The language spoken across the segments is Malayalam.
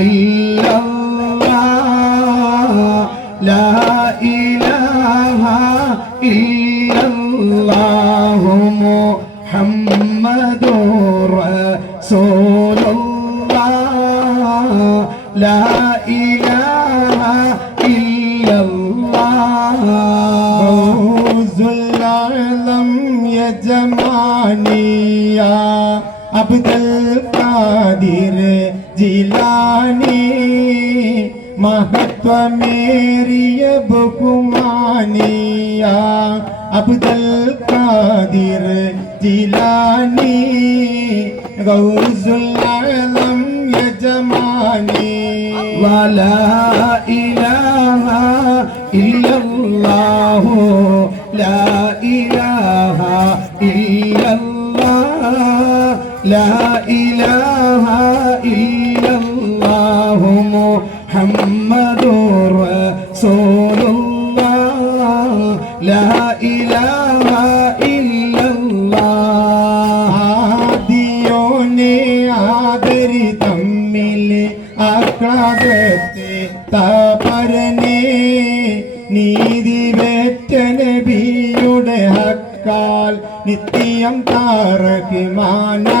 إلا الله لا إله إلا الله محمد رسول الله. لا إله إلا الله. فوز العالم يا جماني അബ്ദൽ കാദിർ ജിലാനി മഹത്വമേറിയ ബഹുമാനിയ അബ്ദൽ കാദിർ ജിലാനി ഗൗസുല്ലം യജമാനി. വല ഇലഹ ഇല്ലല്ലാഹു لا إله إلا الله محمد رسول الله لا إله إلا الله ആദിയോനെ ആദരി തമ്മിൽ ആക്രാദത്തെ താപരനെ നീതി നബിയുടെ ഹക്കാൽ നിത്യം താരക് മാനവനെ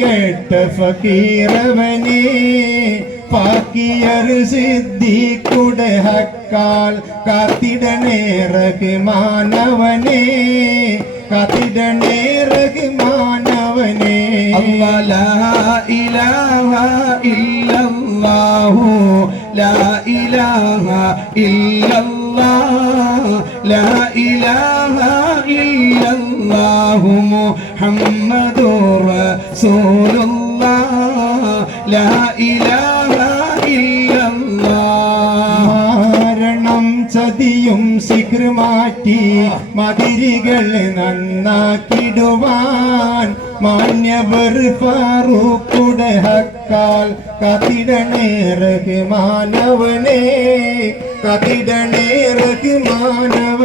കേട്ട ഫക്കീറവനെ പാക്കിയർ സിദ്ധിക്കുടെ ഹക്കാൽ കാത്തിടണേ റഹ്മാനവനെ കാത്തിടണേ റഹ്മാനവനെ ഇലാഹ ഇല്ലല്ലാഹു ലാ ഇലാഹ ഇല്ലല്ലാഹ് ലാ ഇലാഹ ഇല്ല محمد رسول الله لا إله إلا الله മാരണം ചതിയും സിഖർ മാറ്റി മതിരികൾ നന്നാക്കിടുവാൻ മാന്യവർ ഫാറൂഖുടെ ഹക്കാൽ കത്തിടണേ റഹ്മാനവനെ കത്തിടണേ റഹ്മാനവനെ الله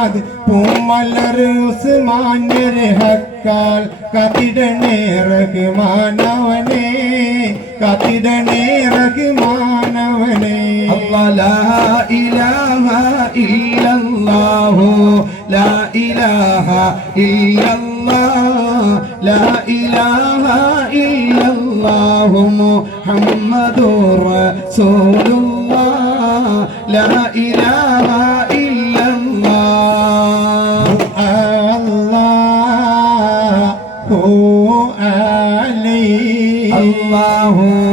ഉസ്താദ് പൂമലർ ഉസ്മാന്യരെ ഹക്കാൽ. കത്തിടണേ റഹ്മാനവനെ കത്തിടണേ റഹ്മാനവനെ അല്ലാഹ ഇലാഹ ഇല്ലല്ലാഹു ലാ ഇലാഹ ഇല്ലല്ലാഹ് ലാ ഇലാഹ ഇല്ലല്ലാഹു മുഹമ്മദുർ റസൂലുള്ളാഹ്. ലാ ഇലാഹ الله عليه الله